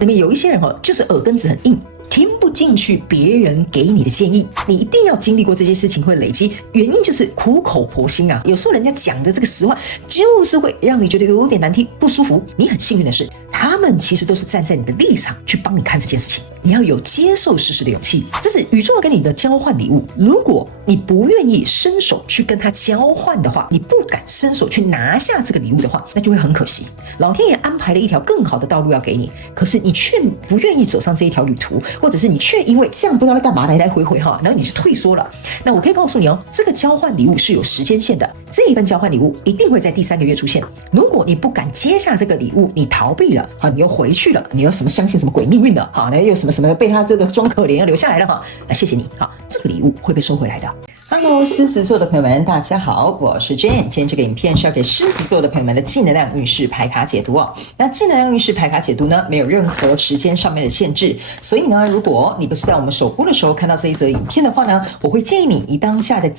里面有一些人就是耳根子很硬，听不进去别人给你的建议，你一定要经历过这些事情会累积，原因就是苦口婆心啊。有时候人家讲的这个实话，就是会让你觉得有点难听、不舒服。你很幸运的是，他们其实都是站在你的立场去帮你看这件事情，你要有接受事实的勇气，这是宇宙给你的交换礼物。如果你不愿意伸手去跟他交换的话，你不敢伸手去拿下这个礼物的话，那就会很可惜。老天爷安排了一条更好的道路要给你，可是你却不愿意走上这一条旅途，或者是你却因为这样不知道在干嘛，来来回回然后你就退缩了。那我可以告诉你这个交换礼物是有时间线的，这一份交换礼物一定会在第3个月出现。如果你不敢接下这个礼物，你逃避了你又回去了，你又什么相信什么鬼命运的那又什么被他这个装可怜要留下来了那谢谢你这个礼物会被收回来的。Hello， 狮子座的朋友们，大家好，我是 Jane。今天这个影片是要给狮子座的朋友们的正能量运势牌卡解读那正能量运势牌卡解读呢，没有任何时间上面的限制，所以呢，如果你不是在我们首播的时候看到这一则影片的话呢，我会建议你以当下的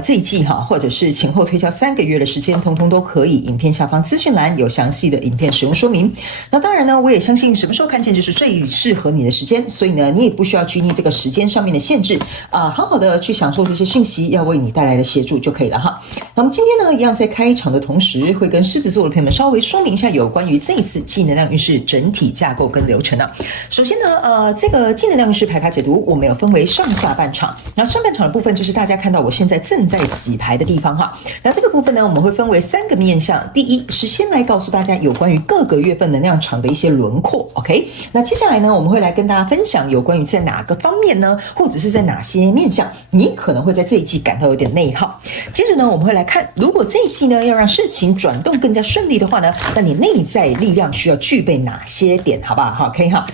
这一季或者是前后推敲3个月的时间，通通都可以。影片下方资讯栏有详细的影片使用说明。那当然呢，我也相信什么时候看见就是最适合你的时间，所以呢，你也不需要拘泥这个时间上面的限制好好的去享受这些讯息要为你带来的协助就可以了那么今天呢，一样在开场的同时，会跟狮子座的朋友们稍微说明一下有关于这一次正能量运势整体架构跟流程首先呢，这个正能量运势牌卡解读，我们有分为上下半场。那上半场的部分就是大家看到我现在正在洗牌的地方那这个部分呢，我们会分为3个面向。第一是先来告诉大家有关于各个月份能量场的一些轮廓 OK。那接下来呢，我们会来跟大家分享有关于在哪个方面呢，或者是在哪些面向你可能会在这一季感到有点内耗。接着呢，我们会来看，如果这一季呢要让事情转动更加顺利的话呢，那你内在力量需要具备哪些点，好不好？OK 好，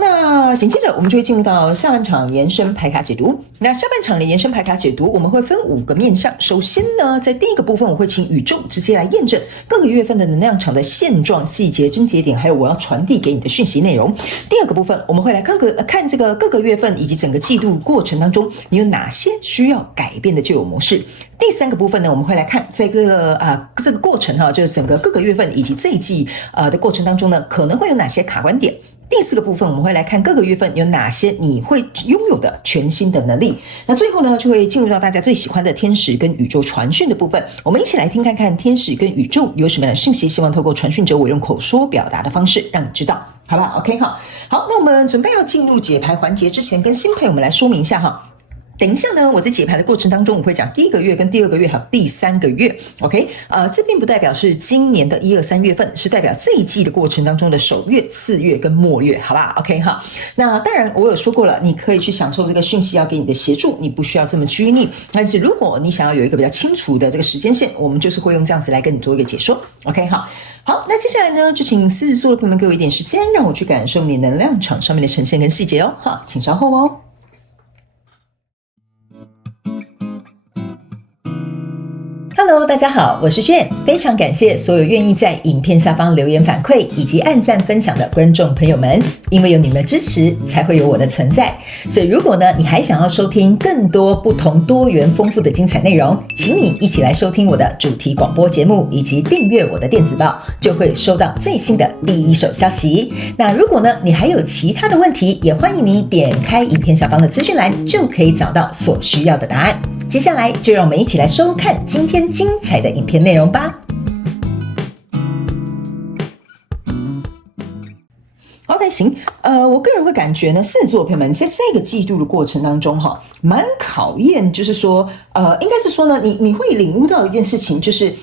那紧接着我们就会进入到下半场延伸牌卡解读。那下半场的延伸牌卡解读，我们会分5个面向。首先呢，在第一个部分，我会请宇宙直接来验证各个月份的能量场的现状、细节、症结点，还有我要传递给你的讯息内容。第二个部分，我们会来看这个各个月份以及整个季度过程当中，你有哪些需要改变的旧有模式。第3个部分呢，我们会来看在这个过程就是整个各个月份以及这一季的过程当中呢，可能会有哪些卡关点。第4个部分，我们会来看各个月份有哪些你会拥有的全新的能力。那最后呢，就会进入到大家最喜欢的天使跟宇宙传讯的部分。我们一起来听看看天使跟宇宙有什么样的讯息，希望透过传讯者我用口说表达的方式让你知道，好不好 ？OK 好，那我们准备要进入解牌环节之前，跟新朋友们来说明一下等一下呢，我在解牌的过程当中，我会讲第1个月跟第2个月还有第3个月 OK 这并不代表是今年的1、2、3月份，是代表这一季的过程当中的首月、次月跟末月，好吧 OK 那当然我有说过了，你可以去享受这个讯息要给你的协助，你不需要这么拘泥，但是如果你想要有一个比较清楚的这个时间线，我们就是会用这样子来跟你做一个解说 OK 好，那接下来呢，就请狮子座的朋友们给我一点时间，让我去感受你能量场上面的呈现跟细节请稍后Hello， 大家好，我是Jane，非常感谢所有愿意在影片下方留言反馈以及按赞分享的观众朋友们，因为有你们的支持，才会有我的存在。所以如果呢，你还想要收听更多不同多元丰富的精彩内容，请你一起来收听我的主题广播节目，以及订阅我的电子报，就会收到最新的第一手消息。那如果呢，你还有其他的问题，也欢迎你点开影片下方的资讯栏，就可以找到所需要的答案。接下来就让我们一起来收看今天精彩的影片内容吧。OK， 行，我个人会感觉呢，狮子座的朋友们在这个季度的过程当中蛮考验，就是说，应该是说呢，你会领悟到一件事情，就是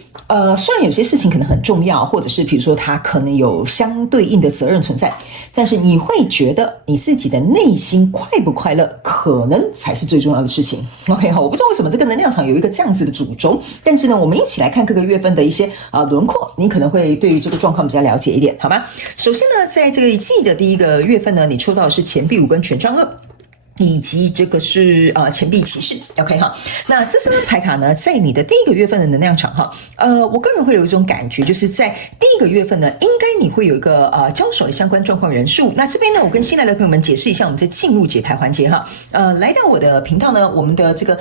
虽然有些事情可能很重要，或者是比如说它可能有相对应的责任存在，但是你会觉得你自己的内心快不快乐，可能才是最重要的事情。OK， 我不知道为什么这个能量场有一个这样子的主轴，但是呢，我们一起来看各个月份的一些轮廓，你可能会对于这个状况比较了解一点，好吗？首先呢，在这个一季的第1个月份呢，你抽到的是钱币5跟权杖2。以及这个是钱币骑士 ，OK 哈。那这三张牌卡呢，在你的第一个月份的能量场哈，我个人会有一种感觉，就是在第一个月份呢，应该你会有一个交手的相关状况人数。那这边呢，我跟新来的朋友们解释一下，我们在进入解牌环节哈。来到我的频道呢，我们的这个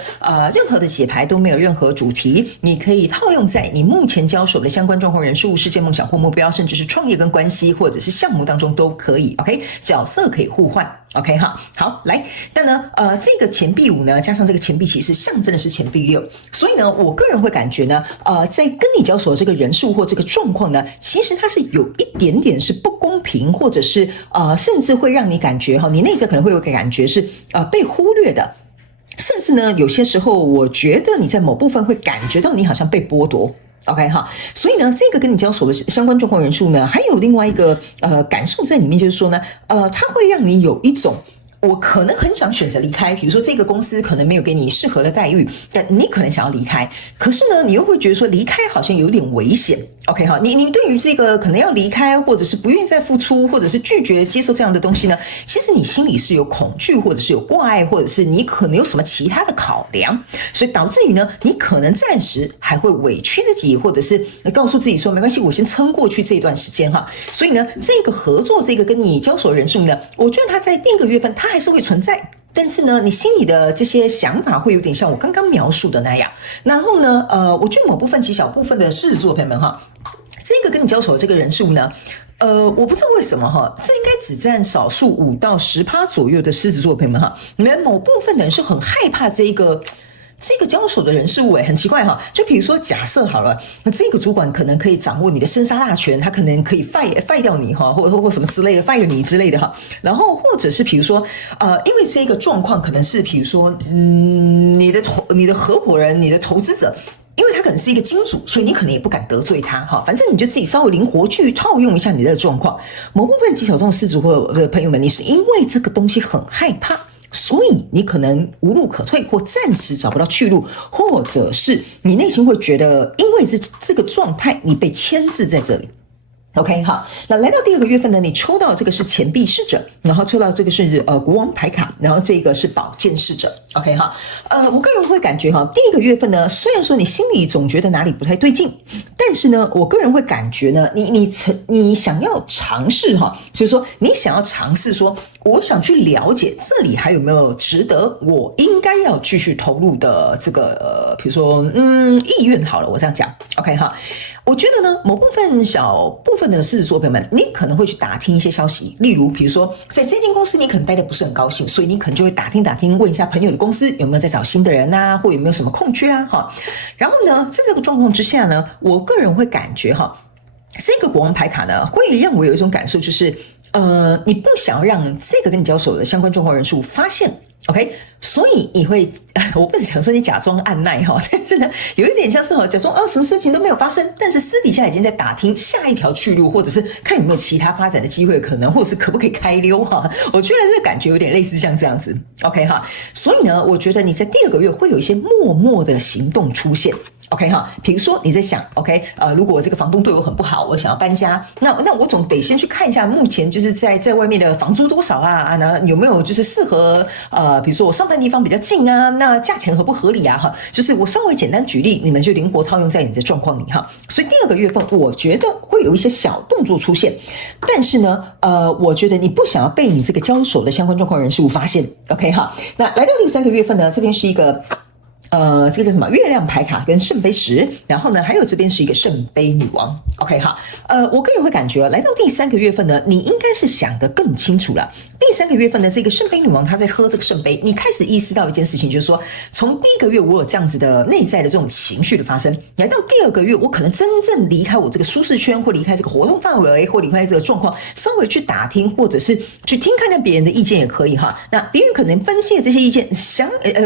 任何的解牌都没有任何主题，你可以套用在你目前交手的相关状况人数、世界梦想或目标，甚至是创业跟关系或者是项目当中都可以 ，OK， 角色可以互换。OK 哈，好来，但呢，这个钱币5呢，加上这个钱币骑士，象征的是钱币6，所以呢，我个人会感觉呢，在跟你交手的这个人数或这个状况呢，其实它是有一点点是不公平，或者是甚至会让你感觉哈，你内在可能会有个感觉是被忽略的，甚至呢，有些时候我觉得你在某部分会感觉到你好像被剥夺。OK 哈，所以呢，这个跟你交手的相关状况人数呢，还有另外一个感受在里面，就是说呢，它会让你有一种。我可能很想选择离开，比如说这个公司可能没有给你适合的待遇，但你可能想要离开，可是呢，你又会觉得说离开好像有点危险。OK 哈，你对于这个可能要离开，或者是不愿意再付出，或者是拒绝接受这样的东西呢，其实你心里是有恐惧，或者是有挂碍，或者是你可能有什么其他的考量，所以导致于呢，你可能暂时还会委屈自己，或者是告诉自己说没关系，我先撑过去这一段时间哈。所以呢，这个合作，这个跟你交手的人数呢，我觉得它在第一个月份它还是会存在，但是呢，你心里的这些想法会有点像我刚刚描述的那样。然后呢，我觉得某部分极小部分的狮子座朋友们哈，这个跟你交手的这个人数呢，我不知道为什么哈，这应该只占少数5到10%左右的狮子座朋友们哈，你们某部分的人是很害怕这个交手的人事物很奇怪哈，就比如说假设好了，这个主管可能可以掌握你的生杀大权，他可能可以 fire 掉你哈，或什么之类的 fire 你之类的哈，然后或者是比如说因为这个状况可能是比如说你的合伙人、你的投资者。因为他可能是一个金主，所以你可能也不敢得罪他哈。反正你就自己稍微灵活去套用一下你的状况。某部分极小众狮子座的朋友们，你是因为这个东西很害怕，所以你可能无路可退，或暂时找不到去路，或者是你内心会觉得，因为这个状态，你被牵制在这里。OK 好，那来到第二个月份呢，你抽到这个是钱币侍者，然后抽到这个是国王牌卡，然后这个是宝剑侍者。OK 哈，我个人会感觉哈，第一个月份呢，虽然说你心里总觉得哪里不太对劲，但是呢，我个人会感觉呢，你想要尝试哈，就是说你想要尝试说，我想去了解这里还有没有值得我应该要继续投入的这个比如说意愿好了，我这样讲 OK 哈。我觉得呢，某小部分的狮子座朋友们，你可能会去打听一些消息，例如，比如说，在这间公司你可能待得不是很高兴，所以你可能就会打听，问一下朋友的公司有没有在找新的人啊，或有没有什么空缺啊，哈。然后呢，在这个状况之下呢，我个人会感觉哈，这个国王牌卡呢，会让我有一种感受，就是你不想要让这个跟你交手的相关状况人数发现。OK， 所以你会，我不能讲说你假装按耐哈，但是呢，有一点像是假装什么事情都没有发生，但是私底下已经在打听下一条去路，或者是看有没有其他发展的机会可能，或者是可不可以开溜哈。我觉得这个感觉有点类似像这样子 ，OK 哈。所以呢，我觉得你在第二个月会有一些默默的行动出现。OK 哈，比如说你在想 ，OK， 如果我这个房东对我很不好，我想要搬家，那我总得先去看一下目前就是在外面的房租多少啊，那有没有就是适合比如说我上班地方比较近啊，那价钱合不合理啊哈，就是我稍微简单举例，你们就灵活套用在你的状况里哈。所以第二个月份，我觉得会有一些小动作出现，但是呢，我觉得你不想要被你这个交手的相关状况人事物发现 ，OK 哈。那来到第三个月份呢，这边是一个。这个叫什么？月亮牌卡跟圣杯10，然后呢，还有这边是一个圣杯女王。OK 哈，我个人会感觉来到第三个月份呢，你应该是想得更清楚了。第三个月份的这个圣杯女王，她在喝这个圣杯，你开始意识到一件事情，就是说，从第一个月我有这样子的内在的这种情绪的发生，来到第二个月，我可能真正离开我这个舒适圈，或离开这个活动范围，或离开这个状况，稍微去打听，或者是去听看看别人的意见也可以哈。那别人可能分析了这些意见，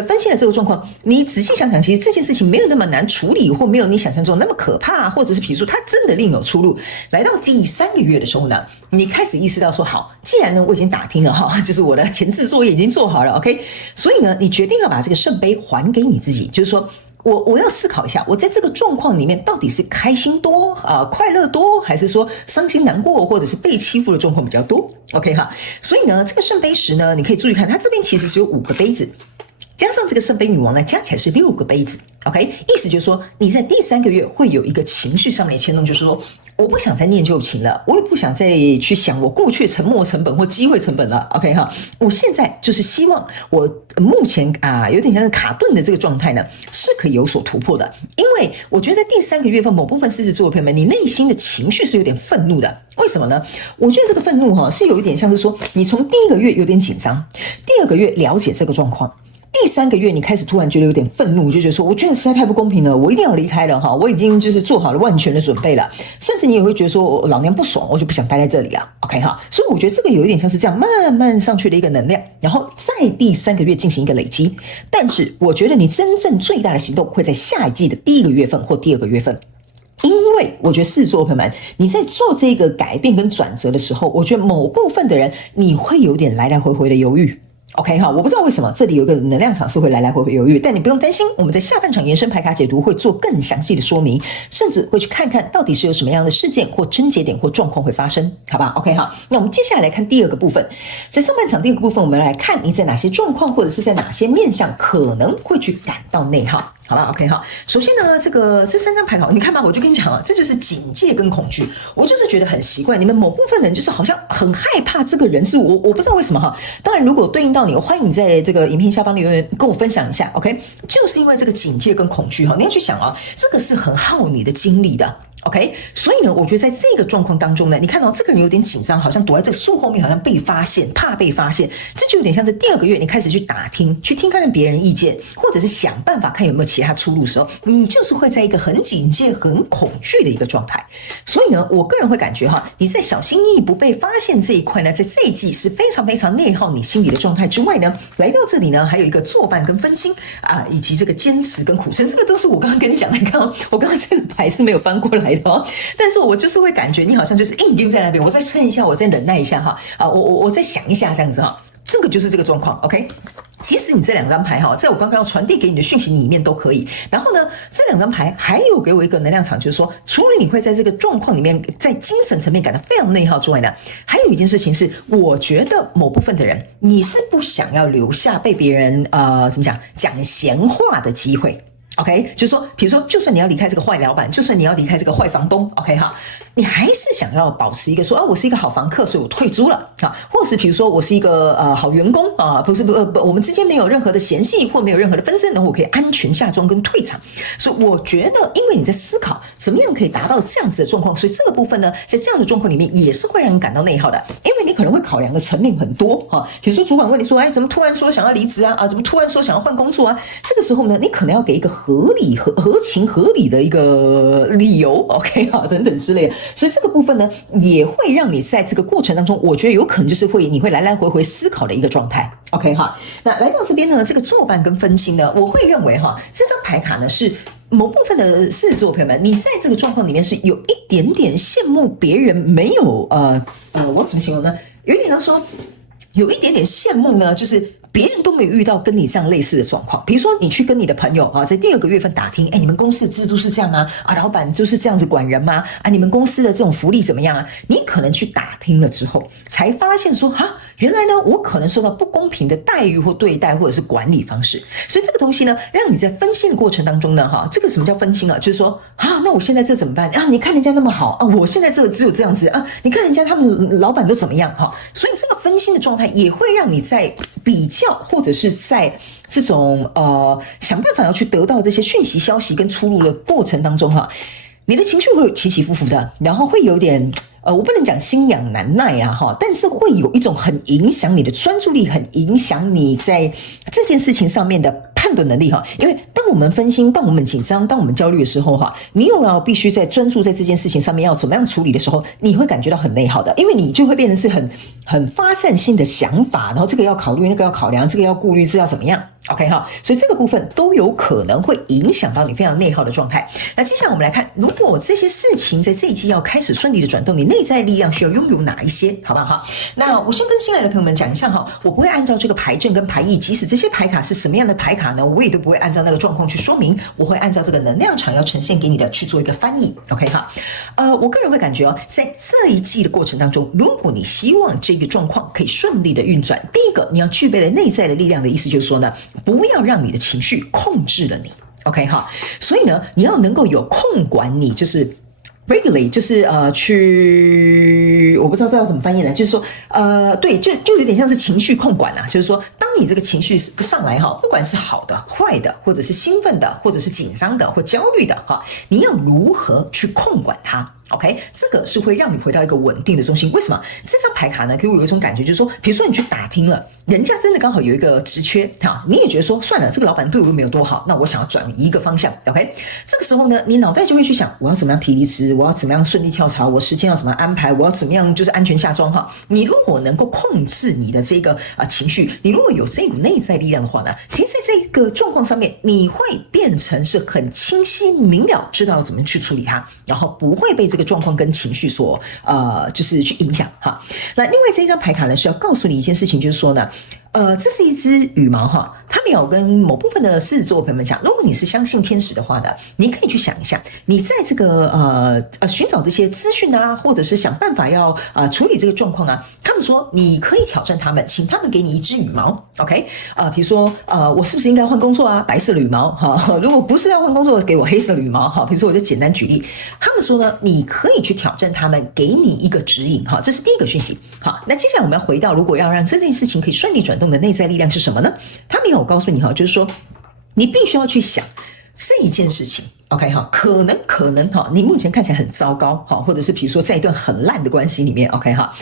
分析了这个状况，你仔细想想，其实这件事情没有那么难处理，或没有你想象中那么可怕，或者是比如说它真的另有出路。来到第三个月的时候呢，你开始意识到说，好，既然呢我已经打听了哈，就是我的前置作业已经做好了 ，OK， 所以呢，你决定要把这个圣杯还给你自己，就是说。我要思考一下，我在这个状况里面到底是开心多快乐多，还是说伤心难过，或者是被欺负的状况比较多 ？OK 哈，所以呢，这个圣杯十呢，你可以注意看，它这边其实只有5个杯子。加上这个圣杯女王呢，加起来是6个杯子 ，OK， 意思就是说你在第3个月会有一个情绪上面的牵动，就是说我不想再念旧情了，我也不想再去想我过去沉没成本或机会成本了 ，OK 哈，我现在就是希望我目前有点像是卡顿的这个状态呢，是可以有所突破的，因为我觉得在第3个月份，某部分狮子座的朋友们，你内心的情绪是有点愤怒的，为什么呢？我觉得这个愤怒是有一点像是说，你从第1个月有点紧张，第2个月了解这个状况。第3个月，你开始突然觉得有点愤怒，就觉得说，我觉得实在太不公平了，我一定要离开了哈，我已经就是做好了万全的准备了，甚至你也会觉得说，老娘不爽，我就不想待在这里了 ，OK 哈，所以我觉得这个有一点像是这样慢慢上去的一个能量，然后在第3个月进行一个累积，但是我觉得你真正最大的行动会在下一季的第1个月份或第2个月份。因为我觉得狮子座的朋友们，你在做这个改变跟转折的时候，我觉得某部分的人你会有点来来回回的犹豫。OK 哈，我不知道为什么这里有一个能量场是会来来回回犹豫，但你不用担心，我们在下半场延伸牌卡解读会做更详细的说明，甚至会去看看到底是有什么样的事件或症结点或状况会发生，好吧 ？OK 哈，那我们接下来看第2个部分，在上半场第2个部分，我们来看你在哪些状况或者是在哪些面向可能会去感到内耗。好了 ，OK 哈。首先呢，这3张牌哈，你看吧，我就跟你讲了，这就是警戒跟恐惧。我就是觉得很奇怪，你们某部分人就是好像很害怕这个人是我不知道为什么哈。当然，如果对应到你，欢迎你在这个影片下方留言跟我分享一下 ，OK？ 就是因为这个警戒跟恐惧哈，你要去想啊，这个是很耗你的精力的。OK， 所以呢，我觉得在这个状况当中呢，你看到这个人有点紧张，好像躲在这个树后面，好像被发现，怕被发现，这就有点像是第2个月你开始去打听，去听看看别人意见，或者是想办法看有没有其他出路的时候，你就是会在一个很警戒、很恐惧的一个状态。所以呢，我个人会感觉哈，你在小心翼翼不被发现这一块呢，在这一季是非常非常内耗你心理的状态之外呢，来到这里呢，还有一个作伴跟分心以及这个坚持跟苦撑，这个都是我刚刚跟你讲的。你看哦，我刚刚这个牌是没有翻过来。但是我就是会感觉你好像就是硬盯在那边，我再撑一下，我再忍耐一下哈，我再想一下这样子哈，这个就是这个状况 ，OK。其实你这2张牌哈，在我刚刚要传递给你的讯息里面都可以。然后呢，这2张牌还有给我一个能量场，就是说，除了你会在这个状况里面，在精神层面感到非常内耗之外呢，还有一件事情是，我觉得某部分的人，你是不想要留下被别人怎么讲闲话的机会。OK， 就是说，比如说，就算你要离开这个坏老板，就算你要离开这个坏房东 ，OK 哈，你还是想要保持一个说我是一个好房客，所以我退租了啊，或者是比如说我是一个好员工啊，不，我们之间没有任何的嫌隙或没有任何的纷争，然后我可以安全下庄跟退场。所以我觉得，因为你在思考怎么样可以达到这样子的状况，所以这个部分呢，在这样的状况里面也是会让你感到内耗的，因为你可能会考量的层面很多啊，比如说主管问你说，怎么突然说想要离职啊，怎么突然说想要换工作啊，这个时候呢，你可能要给一个合情合理的一个理由 ，OK 啊，等等之类的，所以这个部分呢，也会让你在这个过程当中，我觉得有可能就是你会来来回回思考的一个状态 ，OK 哈。那来到这边呢，这个作伴跟分心呢，我会认为这张牌卡呢是某部分的狮子座朋友们，你在这个状况里面是有一点点羡慕别人没有我怎么形容呢？有点像说有一点点羡慕呢，就是别人都没有遇到跟你这样类似的状况，比如说你去跟你的朋友在第2个月份打听，你们公司的制度是这样吗？老板就是这样子管人吗？你们公司的这种福利怎么样啊？你可能去打听了之后，才发现说原来呢，我可能受到不公平的待遇或对待，或者是管理方式。所以这个东西呢，让你在分心的过程当中呢，这个什么叫分心啊？就是说那我现在这怎么办啊？你看人家那么好我现在这只有这样子你看人家他们老板都怎么样所以这个分心的状态也会让你在比较，或者是在这种想办法要去得到这些讯息、消息跟出路的过程当中你的情绪会起起伏伏的，然后会有点我不能讲心痒难耐但是会有一种很影响你的专注力，很影响你在这件事情上面的判断能力因为当我们分心，当我们紧张，当我们焦虑的时候你又要必须在专注在这件事情上面要怎么样处理的时候，你会感觉到很内耗的，因为你就会变成是很发散性的想法，然后这个要考虑，那个要考量，这个要顾虑，这要怎么样 OK 哈，所以这个部分都有可能会影响到你非常内耗的状态。那接下来我们来看，如果这些事情在这一季要开始顺利的转动，你内在力量需要拥有哪一些，好不好哈？那我先跟新来的朋友们讲一下哈，我不会按照这个牌阵跟牌意，即使这些牌卡是什么样的牌卡呢，我也都不会按照那个状况去说明，我会按照这个能量场要呈现给你的去做一个翻译 ，OK 哈？我个人会感觉哦，在这一季的过程当中，如果你希望这个状况可以顺利的运转，第一个你要具备了内在的力量的意思就是说呢，不要让你的情绪控制了你 ，OK 哈？所以呢，你要能够有控管你，就是 regulate， 就是去，我不知道这要怎么翻译呢，就是说对，就有点像是情绪控管啊，就是说，当你这个情绪上来哈，不管是好的、坏的，或者是兴奋的，或者是紧张的，或焦虑的哈，你要如何去控管它？ OK， 这个是会让你回到一个稳定的中心。为什么这张牌卡呢？给我有一种感觉，就是说，比如说你去打听了，人家真的刚好有一个职缺，哈，你也觉得说算了，这个老板对我又没有多好，那我想要转移一个方向。OK， 这个时候呢，你脑袋就会去想，我要怎么样提离职，我要怎么样顺利跳槽，我时间要怎么样安排，我要怎么样就是安全下庄哈。你如果能够控制你的这个情绪，你如果有这股内在力量的话呢，其实在这个状况上面，你会变成是很清晰明了，知道怎么去处理它，然后不会被这个状况跟情绪所就是去影响哈。那另外这一张牌卡呢是要告诉你一件事情，就是说呢，这是一只羽毛哈，它没有跟某部分的狮子座的朋友们讲，如果你是相信天使的话呢，你可以去想一下，你在这个寻找这些资讯啊，或者是想办法要处理这个状况啊，他们说你可以挑战他们，请他们给你一只羽毛 ，OK， 比如说我是不是应该换工作啊？白色的羽毛哈，如果不是要换工作，给我黑色的羽毛哈。比如说我就简单举例，他们说呢，你可以去挑战他们，给你一个指引哈，这是第一个讯息。好，那接下来我们要回到，如果要让这件事情可以顺利转动的内在力量是什么呢？他们有告诉你哈，就是说你必须要去想这一件事情。OK 哈，可能哈，你目前看起来很糟糕哈，或者是比如说在一段很烂的关系里面 ，OK 哈，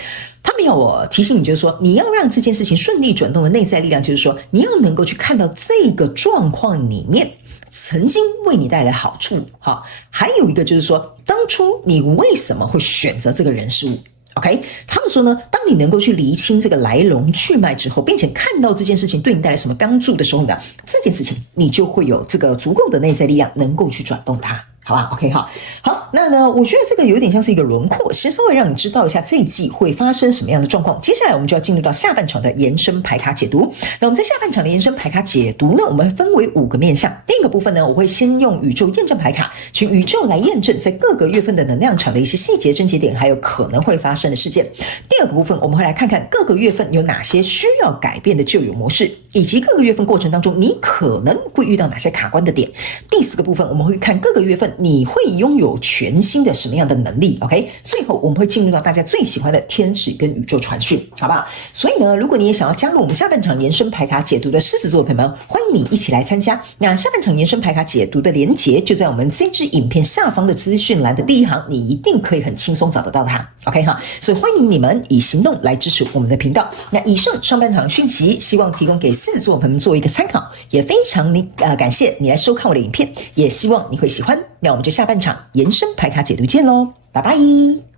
他们要我提醒你，就是说你要让这件事情顺利转动的内在力量，就是说你要能够去看到这个状况里面曾经为你带来好处哈，还有一个就是说当初你为什么会选择这个人事物。OK， 他们说呢，当你能够去厘清这个来龙去脉之后，并且看到这件事情对你带来什么帮助的时候呢，这件事情你就会有这个足够的内在力量，能够去转动它。好吧 ，OK 哈，好，那呢，我觉得这个有点像是一个轮廓，先稍微让你知道一下这一季会发生什么样的状况。接下来我们就要进入到下半场的延伸牌卡解读。那我们在下半场的延伸牌卡解读呢，我们分为5个面向。第一个部分呢，我会先用宇宙验证牌卡，请宇宙来验证在各个月份的能量场的一些细节、症结点，还有可能会发生的事件。第二个部分，我们会来看看各个月份有哪些需要改变的旧有模式，以及各个月份过程当中你可能会遇到哪些卡关的点。第4个部分，我们会看各个月份你会拥有全新的什么样的能力 ，OK？ 最后我们会进入到大家最喜欢的天使跟宇宙传讯，好不好？所以呢，如果你也想要加入我们下半场延伸牌卡解读的狮子座的朋友们，欢迎你一起来参加。那下半场延伸牌卡解读的连结就在我们这支影片下方的资讯栏的第1行，你一定可以很轻松找得到它 ，OK 哈？所以欢迎你们以行动来支持我们的频道。那以上上半场讯息，希望提供给狮子座的朋友们做一个参考，也非常感谢你来收看我的影片，也希望你会喜欢。那我们就下半场延伸牌卡解读见喽，拜拜。